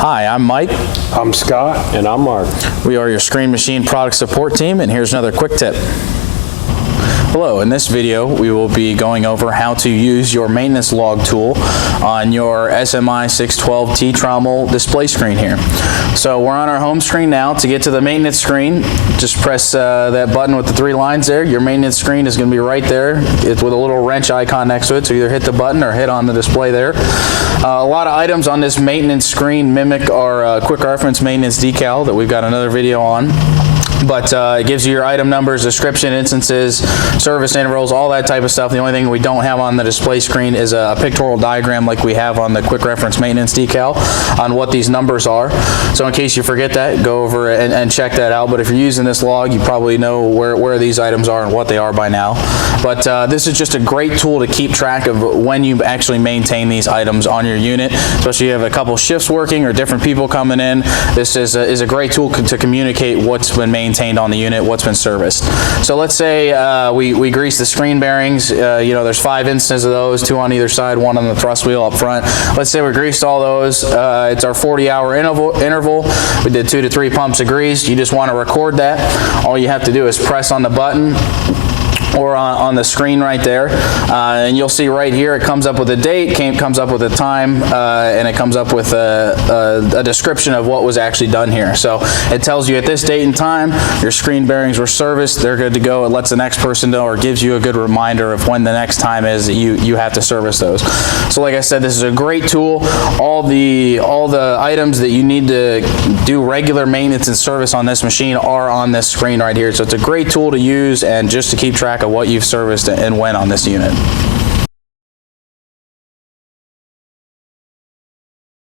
Hi, I'm Mike. I'm Scott. And I'm Mark. We are your Screen Machine product support team, and here's another quick tip. Hello, in this video we will be going over how to use your maintenance log tool on your SMI 612T Trommel display screen here. So we're on our home screen now. To get to the maintenance screen, just press that button with the 3 lines there. Your maintenance screen is going to be right there. It's with a little wrench icon next to it, so either hit the button or hit on the display there. A lot of items on this maintenance screen mimic our quick reference maintenance decal that we've got another video on. But it gives you your item numbers, description, instances, service intervals, all that type of stuff. The only thing we don't have on the display screen is a pictorial diagram like we have on the quick reference maintenance decal on what these numbers are. So in case you forget that, go over and check that out. But if you're using this log, you probably know where these items are and what they are by now. But this is just a great tool to keep track of when you actually maintain these items on your unit, especially if you have a couple shifts working or different people coming in. This is a great tool to communicate what's been maintained on the unit, what's been serviced. So let's say we grease the screen bearings. There's 5 instances of those, 2 on either side, 1 on the thrust wheel up front. Let's say we greased all those. It's our 40-hour interval. We did 2 to 3 pumps of grease. You just want to record that. All you have to do is press on the button or on the screen right there, and you'll see right here it comes up with a date, comes up with a time, and it comes up with a description of what was actually done here. So it tells you at this date and time your screen bearings were serviced, they're good to go. It lets the next person know or gives you a good reminder of when the next time is that you have to service those. So like I said, this is a great tool. All the items that you need to do regular maintenance and service on this machine are on this screen right here. So it's a great tool to use and just to keep track of what you've serviced and when on this unit.